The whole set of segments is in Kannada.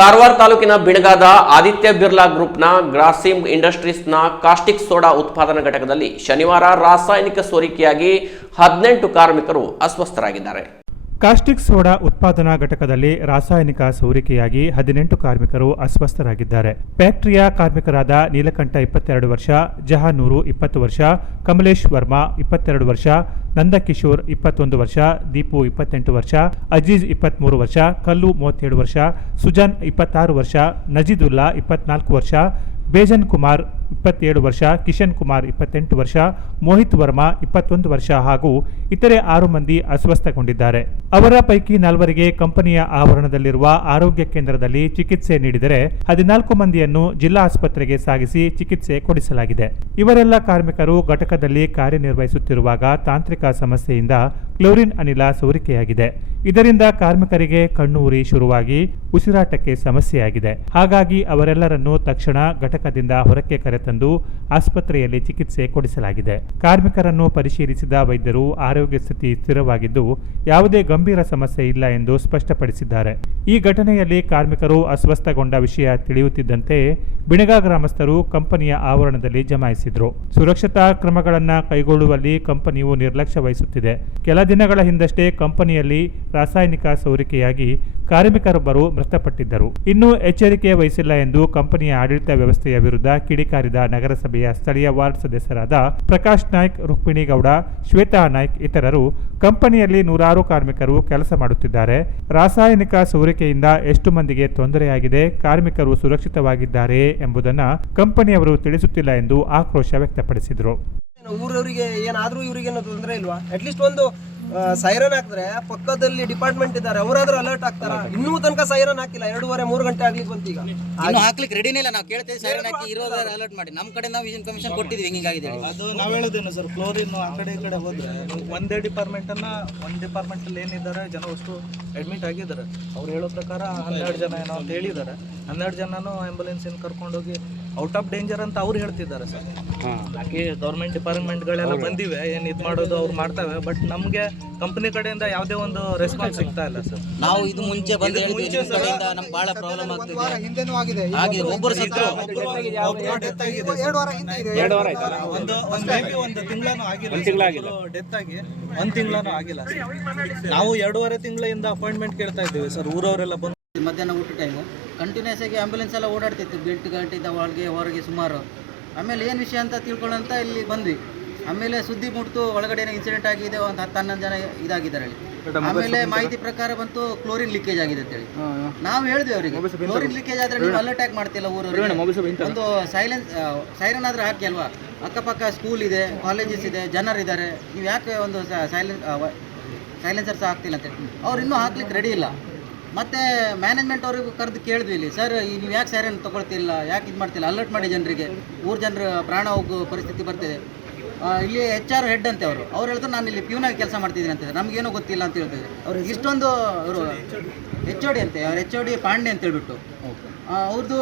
ಕಾರವಾರ ತಾಲೂಕಿನ ಬಿಣಗಾದ ಆದಿತ್ಯ ಬಿರ್ಲಾ ಗ್ರೂಪ್ನ ಗ್ರಾಸಿಮ್ ಇಂಡಸ್ಟ್ರೀಸ್ನ ಕಾಸ್ಟಿಕ್ ಸೋಡಾ ಉತ್ಪಾದನಾ ಘಟಕದಲ್ಲಿ ಶನಿವಾರ ರಾಸಾಯನಿಕ ಸೋರಿಕೆಯಾಗಿ ಹದಿನೆಂಟು ಕಾರ್ಮಿಕರು ಅಸ್ವಸ್ಥರಾಗಿದ್ದಾರೆ. ಕಾಸ್ಟಿಕ್ ಸೋಡಾ ಉತ್ಪಾದನಾ ಘಟಕದಲ್ಲಿ ರಾಸಾಯನಿಕ ಸೋರಿಕೆಯಾಗಿ ಹದಿನೆಂಟು ಕಾರ್ಮಿಕರು ಅಸ್ವಸ್ಥರಾಗಿದ್ದಾರೆ. ಫ್ಯಾಕ್ಟರಿಯ ಕಾರ್ಮಿಕರಾದ ನೀಲಕಂಠ ಇಪ್ಪತ್ತೆರಡು ವರ್ಷ, ಜಹಾನೂರು ಇಪ್ಪತ್ತು ವರ್ಷ, ಕಮಲೇಶ್ ವರ್ಮಾ ಇಪ್ಪತ್ತೆರಡು ವರ್ಷ, ನಂದಕಿಶೋರ್ ಇಪ್ಪತ್ತೊಂದು ವರ್ಷ, ದೀಪು ಇಪ್ಪತ್ತೆಂಟು ವರ್ಷ, ಅಜೀಜ್ ಇಪ್ಪತ್ಮೂರು ವರ್ಷ, ಕಲ್ಲು ಮೂವತ್ತೇಳು ವರ್ಷ, ಸುಜಾನ್ ಇಪ್ಪತ್ತಾರು ವರ್ಷ, ನಜೀದುಲ್ಲಾ ಇಪ್ಪತ್ನಾಲ್ಕು ವರ್ಷ, ಬೇಜನ್ ಕುಮಾರ್ ಇಪ್ಪತ್ತೇಳು ವರ್ಷ, ಕಿಶನ್ ಕುಮಾರ್ ಇಪ್ಪತ್ತೆಂಟು ವರ್ಷ, ಮೋಹಿತ್ ವರ್ಮಾ ಇಪ್ಪತ್ತೊಂದು ವರ್ಷ ಹಾಗೂ ಇತರೆ ಆರು ಮಂದಿ ಅಸ್ವಸ್ಥಗೊಂಡಿದ್ದಾರೆ. ಅವರ ಪೈಕಿ ನಾಲ್ವರಿಗೆ ಕಂಪನಿಯ ಆವರಣದಲ್ಲಿರುವ ಆರೋಗ್ಯ ಕೇಂದ್ರದಲ್ಲಿ ಚಿಕಿತ್ಸೆ ನೀಡಿದರೆ ಹದಿನಾಲ್ಕು ಮಂದಿಯನ್ನು ಜಿಲ್ಲಾ ಆಸ್ಪತ್ರೆಗೆ ಸಾಗಿಸಿ ಚಿಕಿತ್ಸೆ ಕೊಡಿಸಲಾಗಿದೆ. ಇವರೆಲ್ಲ ಕಾರ್ಮಿಕರು ಘಟಕದಲ್ಲಿ ಕಾರ್ಯನಿರ್ವಹಿಸುತ್ತಿರುವಾಗ ತಾಂತ್ರಿಕ ಸಮಸ್ಯೆಯಿಂದ ಕ್ಲೋರಿನ್ ಅನಿಲ ಸೋರಿಕೆಯಾಗಿದೆ. ಇದರಿಂದ ಕಾರ್ಮಿಕರಿಗೆ ಕಣ್ಣೂರಿ ಶುರುವಾಗಿ ಉಸಿರಾಟಕ್ಕೆ ಸಮಸ್ಯೆಯಾಗಿದೆ. ಹಾಗಾಗಿ ಅವರೆಲ್ಲರನ್ನು ತಕ್ಷಣ ಘಟಕದಿಂದ ಹೊರಕ್ಕೆ ಕರೆತಂದು ಆಸ್ಪತ್ರೆಯಲ್ಲಿ ಚಿಕಿತ್ಸೆ ಕೊಡಿಸಲಾಗಿದೆ. ಕಾರ್ಮಿಕರನ್ನು ಪರಿಶೀಲಿಸಿದ ವೈದ್ಯರು ಆರೋಗ್ಯ ಸ್ಥಿತಿ ಸ್ಥಿರವಾಗಿದ್ದು ಯಾವುದೇ ಗಂಭೀರ ಸಮಸ್ಯೆ ಇಲ್ಲ ಎಂದು ಸ್ಪಷ್ಟಪಡಿಸಿದ್ದಾರೆ. ಈ ಘಟನೆಯಲ್ಲಿ ಕಾರ್ಮಿಕರು ಅಸ್ವಸ್ಥಗೊಂಡ ವಿಷಯ ತಿಳಿಯುತ್ತಿದ್ದಂತೆ ಬಿಣಗ ಗ್ರಾಮಸ್ಥರು ಕಂಪನಿಯ ಆವರಣದಲ್ಲಿ ಜಮಾಯಿಸಿದ್ರು. ಸುರಕ್ಷತಾ ಕ್ರಮಗಳನ್ನು ಕೈಗೊಳ್ಳುವಲ್ಲಿ ಕಂಪನಿಯು ನಿರ್ಲಕ್ಷ್ಯ ವಹಿಸುತ್ತಿದೆ. ಕೆಲ ದಿನಗಳ ಹಿಂದಷ್ಟೇ ಕಂಪನಿಯಲ್ಲಿ ರಾಸಾಯನಿಕ ಸೋರಿಕೆಯಾಗಿ ಕಾರ್ಮಿಕರೊಬ್ಬರು ಮೃತಪಟ್ಟಿದ್ದರು. ಇನ್ನೂ ಎಚ್ಚರಿಕೆ ವಹಿಸಿಲ್ಲ ಎಂದು ಕಂಪನಿಯ ಆಡಳಿತ ವ್ಯವಸ್ಥೆಯ ವಿರುದ್ಧ ಕಿಡಿಕಾರಿದ ನಗರಸಭೆಯ ಸ್ಥಳೀಯ ವಾರ್ಡ್ ಸದಸ್ಯರಾದ ಪ್ರಕಾಶ್ ನಾಯ್ಕ್, ರುಕ್ಮಿಣಿಗೌಡ, ಶ್ವೇತಾ ನಾಯ್ಕ್ ಇತರರು ಕಂಪನಿಯಲ್ಲಿ ನೂರಾರು ಕಾರ್ಮಿಕರು ಕೆಲಸ ಮಾಡುತ್ತಿದ್ದಾರೆ. ರಾಸಾಯನಿಕ ಸೋರಿಕೆಯಿಂದ ಎಷ್ಟು ಮಂದಿಗೆ ತೊಂದರೆಯಾಗಿದೆ, ಕಾರ್ಮಿಕರು ಸುರಕ್ಷಿತವಾಗಿದ್ದಾರೆ ಎಂಬುದನ್ನು ಕಂಪನಿಯವರು ತಿಳಿಸುತ್ತಿಲ್ಲ ಎಂದು ಆಕ್ರೋಶ ವ್ಯಕ್ತಪಡಿಸಿದರು. ಊರವರಿಗೆ ಏನಾದ್ರೂ ತೊಂದರೆ ಇಲ್ವಾ? ಅಟ್ಲೀಸ್ಟ್ ಒಂದು ಸೈರನ್ ಹಾಕಿದ್ರೆ ಪಕ್ಕದಲ್ಲಿ ಡಿಪಾರ್ಟ್ಮೆಂಟ್ ಇದ್ದಾರೆ. ಅವರಾದ್ರೂ ಅಲರ್ಟ್ ಆಗ್ತಾರ ಇನ್ನೂ ತನಕ ಸೈರನ್ ಹಾಕಿಲ್ಲ. ಎರಡೂವರೆ ಮೂರು ಗಂಟೆ ಆಗ್ಲಿ ಬಂತು ಈಗ ಇನ್ನು ಹಾಕ್ಲಿಕ್ಕೆ ರೆಡಿನೇ ಇಲ್ಲ. ನಾವು ಕೇಳ್ತೇವೆ ಸೈರನ್ ಹಾಕಿ ಇರೋದಾರ ಅಲರ್ಟ್ ಮಾಡಿ. ನಮ್ಮ ಕಡೆ ನಾವು ಕಮಿಷನ್ ಕೊಟ್ಟಿದ್ವಿ ಹಿಂಗಾಗಿದೆ ಅದು ನಾವ್ ಹೇಳೋದೇನು ಸರ್? ಕ್ಲೋರಿನ್ ಆ ಕಡೆ ಈ ಕಡೆ ಹೋದ್ರೆ ಒಂದೇ ಡಿಪಾರ್ಟ್ಮೆಂಟ್ ಅನ್ನ ಒಂದ್ ಡಿಪಾರ್ಟ್ಮೆಂಟ್ ಅಲ್ಲಿ ಏನಿದ್ದಾರೆ ಜನ ಅಷ್ಟು ಅಡ್ಮಿಟ್ ಆಗಿದ್ದಾರೆ. ಅವ್ರು ಹೇಳೋ ಪ್ರಕಾರ ಹನ್ನೆರಡು ಜನ ಏನೋ ಅಂತ ಹೇಳಿದ್ದಾರೆ. ಹನ್ನೆರಡು ಜನನೂ ಆಂಬುಲೆನ್ಸ್ ಕರ್ಕೊಂಡು ಕರ್ಕೊಂಡೋಗಿ ಔಟ್ ಆಫ್ ಡೇಂಜರ್ ಅಂತ ಅವ್ರು ಹೇಳ್ತಿದ್ದಾರೆ ಸರ್. ಬಾಕಿ ಗೌರ್ಮೆಂಟ್ ಡಿಪಾರ್ಟ್ಮೆಂಟ್ಗಳೆಲ್ಲ ಬಂದಿವೆ ಏನು ಇದು ಮಾಡೋದು ಅವ್ರು ಮಾಡ್ತವೆ ಬಟ್ ನಮಗೆ ಕಂಪನಿ ಕಡೆಯಿಂದ ಯಾವುದೇ ಒಂದು ರೆಸ್ಪಾನ್ಸ್ ಸಿಗ್ತಾ ಇಲ್ಲ ಸರ್. ನಾವು ಇದು ಮುಂಚೆ ಬಂದು ಹೇಳಿದ್ವಿ ಕಡೆಯಿಂದ ನಮ್ಗೆ ಬಹಳ ಪ್ರಾಬ್ಲಮ್ ಆಗ್ತಿದೆ. ಹಾಗೆ ಒಬ್ಬರು ಸತ್ರು. ಒಂದು ಒಂದು ಒಂದು ತಿಂಗಳೂ ಆಗಿಲ್ಲ. ಡೆತ್ ಆಗಿ ಒಂದು ತಿಂಗಳೂ ಆಗಿಲ್ಲ. ನಾವು ಎರಡೂವರೆ ತಿಂಗಳಿಂದ ಅಪಾಯಿಂಟ್ಮೆಂಟ್ ಕೇಳ್ತಾ ಇದ್ದೀವಿ ಸರ್. ಊರವರೆಲ್ಲ ಬಂದು ಮಧ್ಯಾಹ್ನ ಊಟ ಟೈಮು ಕಂಟಿನ್ಯೂಸ್ ಆಗಿ ಆಂಬುಲೆನ್ಸ್ ಎಲ್ಲ ಓಡಾಡ್ತಿತ್ತು. ಗಂಟು ಗಂಟಿದ್ದ ಒಳಗೆ ಹೊರಗೆ ಸುಮಾರು. ಆಮೇಲೆ ಏನು ವಿಷಯ ಅಂತ ತಿಳ್ಕೊಳ್ಳೋಂತ ಇಲ್ಲಿ ಬಂದ್ವಿ. ಆಮೇಲೆ ಸುದ್ದಿ ಮುಟ್ತು ಒಳಗಡೆ ಏನೋ ಇನ್ಸಿಡೆಂಟ್ ಆಗಿದೆ ಒಂದು ಹತ್ತು ಹನ್ನೊಂದು ಜನ ಇದಾಗಿದ್ದಾರೆ ಹೇಳಿ ಆಮೇಲೆ ಮಾಹಿತಿ ಪ್ರಕಾರ ಬಂತು ಕ್ಲೋರಿನ್ ಲೀಕೇಜ್ ಆಗಿದೆ ಅಂತೇಳಿ. ನಾವು ಹೇಳಿದ್ವಿ ಅವರಿಗೆ ಕ್ಲೋರಿನ್ ಲೀಕೇಜ್ ಆದ್ರೆ ನೀವು ಅಲರ್ಟ್ ಅಟ್ಯಾಕ್ ಮಾಡ್ತಿಲ್ಲ ಊರವರಿಗೆ. ಒಂದು ಸೈಲೆನ್ಸ್ ಸೈರನ್ ಆದ್ರೆ ಹಾಕಿ ಅಲ್ವಾ? ಅಕ್ಕಪಕ್ಕ ಸ್ಕೂಲ್ ಇದೆ ಕಾಲೇಜಸ್ ಇದೆ ಜನರಿದ್ದಾರೆ ನೀವು ಯಾಕೆ ಒಂದು ಸೈಲೆನ್ಸ್ ಸೈಲೆನ್ಸರ್ಸ್ ಹಾಕ್ತಿಲ್ಲ ಅಂತೇಳಿ. ಅವ್ರು ಇನ್ನೂ ಹಾಕ್ಲಿಕ್ಕೆ ರೆಡಿ ಇಲ್ಲ. ಮತ್ತೆ ಮ್ಯಾನೇಜ್ಮೆಂಟ್ ಅವ್ರಿಗೂ ಕರೆದು ಕೇಳಿದ್ವಿ ಇಲ್ಲಿ. ಸರ್ ನೀವು ಯಾಕೆ ಸ್ಯಾರಿಯನ್ನು ತಗೊಳ್ತಿಲ್ಲ? ಯಾಕೆ ಇದು ಮಾಡ್ತಿಲ್ಲ? ಅಲರ್ಟ್ ಮಾಡಿ ಜನರಿಗೆ. ಊರು ಜನರ ಪ್ರಾಣ ಹೋಗೋ ಪರಿಸ್ಥಿತಿ ಬರ್ತಿದೆ. ಇಲ್ಲಿ ಎಚ್ ಆರ್ ಹೆಡ್ ಅಂತೆ ಅವರು. ಅವ್ರು ಹೇಳ್ತಾರೆ ನಾನು ಇಲ್ಲಿ ಪ್ಯೂನಾಗಿ ಕೆಲಸ ಮಾಡ್ತಿದ್ದೀನಿ ಅಂತ. ನಮಗೇನೂ ಗೊತ್ತಿಲ್ಲ ಅಂತ ಹೇಳ್ತಿದ್ರು ಅವ್ರಿಗೆ ಇಷ್ಟೊಂದು ಅವರು ಎಚ್ ಓ ಡಿ ಅಂತೆ. ಅವ್ರು ಎಚ್ ಓ ಡಿ ಪಾಂಡೆ ಅಂತ ಹೇಳ್ಬಿಟ್ಟು. ಅವ್ರದ್ದು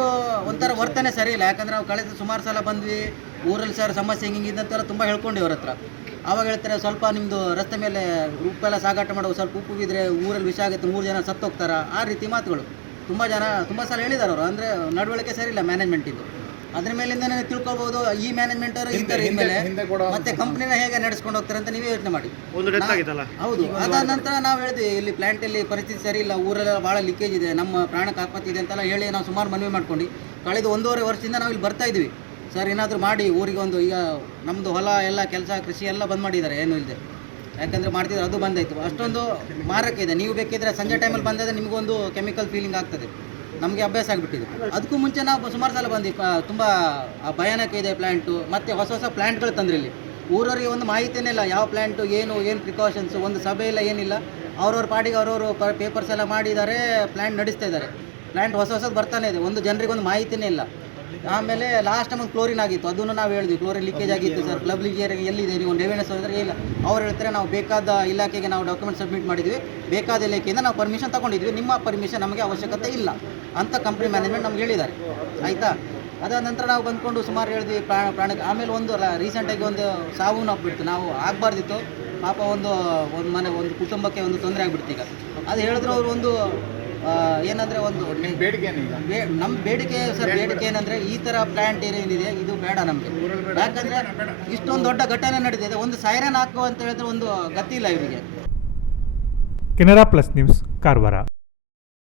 ಒಂಥರ ವರ್ತನೆ ಸರಿ ಇಲ್ಲ. ಯಾಕಂದ್ರೆ ನಾವು ಕಳೆದ ಸುಮಾರು ಸಲ ಬಂದ್ವಿ. ಊರಲ್ಲಿ ಸರ್ ಸಮಸ್ಯೆ ಹಿಂಗೆ ಅಂತೆಲ್ಲ ತುಂಬ ಹೇಳ್ಕೊಂಡು ಅವ್ರ ಹತ್ರ. ಆವಾಗ ಹೇಳ್ತಾರೆ ಸ್ವಲ್ಪ ನಿಮ್ಮದು ರಸ್ತೆ ಮೇಲೆ ಉಪ್ಪೆಲ್ಲ ಸಾಗಾಟ ಮಾಡೋ ಸ್ವಲ್ಪ ಉಪ್ಪು ಬಿದ್ದರೆ ಊರಲ್ಲಿ ವಿಷ ಆಗುತ್ತೆ ಮೂರು ಜನ ಸತ್ತೋಗ್ತಾರ? ಆ ರೀತಿ ಮಾತುಗಳು. ತುಂಬ ಜನ ತುಂಬ ಸಲ ಹೇಳಿದ್ದಾರೆ ಅವರು. ಅಂದರೆ ನಡವಳಿಕೆ ಸರಿ ಇಲ್ಲ ಮ್ಯಾನೇಜ್ಮೆಂಟಿದ್ದು ಅದ್ರ ಮೇಲಿಂದನೇ ತಿಳ್ಕೊಬಹುದು ಈ ಮ್ಯಾನೇಜ್ಮೆಂಟ್ ಅವರು ಇದ್ದಾರೆ ಮೇಲೆ ಮತ್ತೆ ಕಂಪ್ನಿನ ಹೇಗೆ ನಡೆಸ್ಕೊಂಡು ಹೋಗ್ತಾರೆ ಅಂತ ನೀವೇ ಯೋಚನೆ ಮಾಡಿ. ಹೌದು. ಅದಾದ ನಂತರ ನಾವು ಹೇಳಿದ್ವಿ ಇಲ್ಲಿ ಪ್ಲಾಂಟ್ ಅಲ್ಲಿ ಪರಿಸ್ಥಿತಿ ಸರಿ ಇಲ್ಲ ಊರೆಲ್ಲ ಭಾಳ ಲೀಕೇಜ್ ಇದೆ ನಮ್ಮ ಪ್ರಾಣಕ್ಕೆ ಇದೆ ಅಂತೆಲ್ಲ ಹೇಳಿ ನಾವು ಸುಮಾರು ಮನವಿ ಮಾಡ್ಕೊಂಡು ಕಳೆದ ಒಂದೂವರೆ ವರ್ಷದಿಂದ ನಾವು ಇಲ್ಲಿ ಬರ್ತಾ ಇದ್ವಿ ಸರ್, ಏನಾದರೂ ಮಾಡಿ, ಊರಿಗೆ ಒಂದು, ಈಗ ನಮ್ಮದು ಹೊಲ ಎಲ್ಲ, ಕೆಲಸ, ಕೃಷಿ ಎಲ್ಲ ಬಂದ್ ಮಾಡಿದ್ದಾರೆ, ಏನು ಇಲ್ಲದೆ ಯಾಕಂದರೆ ಮಾಡ್ತಿದ್ರೆ ಅದು ಬಂದಾಯಿತು. ಅಷ್ಟೊಂದು ಮಾರಕ ಇದೆ. ನೀವು ಬೇಕಿದ್ರೆ ಸಂಜೆ ಟೈಮಲ್ಲಿ ಬಂದಿದ್ರೆ ನಿಮಗೊಂದು ಕೆಮಿಕಲ್ ಫೀಲಿಂಗ್ ಆಗ್ತದೆ. ನಮಗೆ ಅಭ್ಯಾಸ ಆಗಿಬಿಟ್ಟಿದೆ. ಅದಕ್ಕೂ ಮುಂಚೆ ನಾವು ಸುಮಾರು ಸಲ ಬಂದ್ವಿ. ಪ- ತುಂಬ ಭಯಾನಕ ಇದೆ ಪ್ಲ್ಯಾಂಟು ಮತ್ತು ಹೊಸ ಹೊಸ ಪ್ಲ್ಯಾಂಟ್ಗಳು ತಂದ್ರಿ ಇಲ್ಲಿ ಊರವರಿಗೆ ಒಂದು ಮಾಹಿತಿನೇ ಇಲ್ಲ, ಯಾವ ಪ್ಲ್ಯಾಂಟು ಏನು ಏನು ಪ್ರಿಕಾಷನ್ಸ್ ಒಂದು ಸಭೆ ಇಲ್ಲ ಏನಿಲ್ಲ. ಅವ್ರವ್ರ ಪಾಡಿಗೆ ಅವ್ರವರು ಪೇಪರ್ಸ್ ಎಲ್ಲ ಮಾಡಿದ್ದಾರೆ ಪ್ಲ್ಯಾಂಟ್ ನಡೆಸ್ತಾ ಇದ್ದಾರೆ. ಪ್ಲ್ಯಾಂಟ್ ಹೊಸ ಹೊಸದು ಬರ್ತಾನೆ ಇದೆ. ಒಂದು ಜನರಿಗೆ ಒಂದು ಮಾಹಿತಿನೇ ಇಲ್ಲ. ಆಮೇಲೆ ಲಾಸ್ಟ್ ಒಂದು ಕ್ಲೋರಿನ್ ಆಗಿತ್ತು. ಅದನ್ನು ನಾವು ಹೇಳಿದ್ವಿ. ಕ್ಲೋರಿನ್ ಲೀಕೇಜ್ ಆಗಿತ್ತು ಸರ್ ಕ್ಲಬ್ ಲೀಕೇಜ್ ಎಲ್ಲಿದೆ ನೀವು? ಎವಿಡೆನ್ಸ್ ಹೇಳಿದ್ರೆ ಇಲ್ಲ. ಅವ್ರು ಹೇಳ್ತಾರೆ ನಾವು ಬೇಕಾದ ಇಲಾಖೆಗೆ ನಾವು ಡಾಕ್ಯುಮೆಂಟ್ ಸಬ್ಮಿಟ್ ಮಾಡಿದ್ವಿ. ಬೇಕಾದ ಇಲಾಖೆಯಿಂದ ನಾವು ಪರ್ಮಿಷನ್ ತಗೊಂಡಿದ್ವಿ. ನಿಮ್ಮ ಪರ್ಮಿಷನ್ ನಮಗೆ ಅವಶ್ಯಕತೆ ಇಲ್ಲ ಅಂತ ಕಂಪ್ನಿ ಮ್ಯಾನೇಜ್ಮೆಂಟ್ ನಮ್ಗೆ ಹೇಳಿದ್ದಾರೆ. ಆಯಿತಾ? ಅದಾದ ನಂತರ ನಾವು ಬಂದ್ಕೊಂಡು ಸುಮಾರು ಹೇಳಿದ್ವಿ, ಪ್ರಾಣ, ಪ್ರಾಣಕ್ಕೆ. ಆಮೇಲೆ ಒಂದು ರೀಸೆಂಟಾಗಿ ಒಂದು ಸಾವು ಆಗ್ಬಿಡ್ತು ನಾವು ಆಗಬಾರ್ದಿತ್ತು. ಪಾಪ ಒಂದು ಒಂದು ಮನೆ, ಒಂದು ಕುಟುಂಬಕ್ಕೆ ಒಂದು ತೊಂದರೆ ಆಗ್ಬಿಡ್ತು ಈಗ. ಅದು ಹೇಳಿದ್ರು ಅವರು ಒಂದು ಏನಂದ್ರೆ ಒಂದು ಬೇಡಿಕೆ ನಮ್ಮ ಬೇಡಿಕೆ ಸರ್ ಬೇಡಿಕೆ ಏನಂದ್ರೆ ಈ ತರ ಪ್ಲಾಂಟ್ ಏನಿದೆ ಇದು ಬೇಡ ನಮಗೆ. ಯಾಕಂದ್ರೆ ಇಷ್ಟೊಂದು ದೊಡ್ಡ ಘಟನೆ ನಡೆದಿದೆ ಒಂದು ಸೈರನ್ ಹಾಕುವ ಅಂತ ಹೇಳಿದ್ರೆ ಒಂದು ಗತಿ ಇಲ್ಲ ಇವರಿಗೆ. Canara plus news Karwar.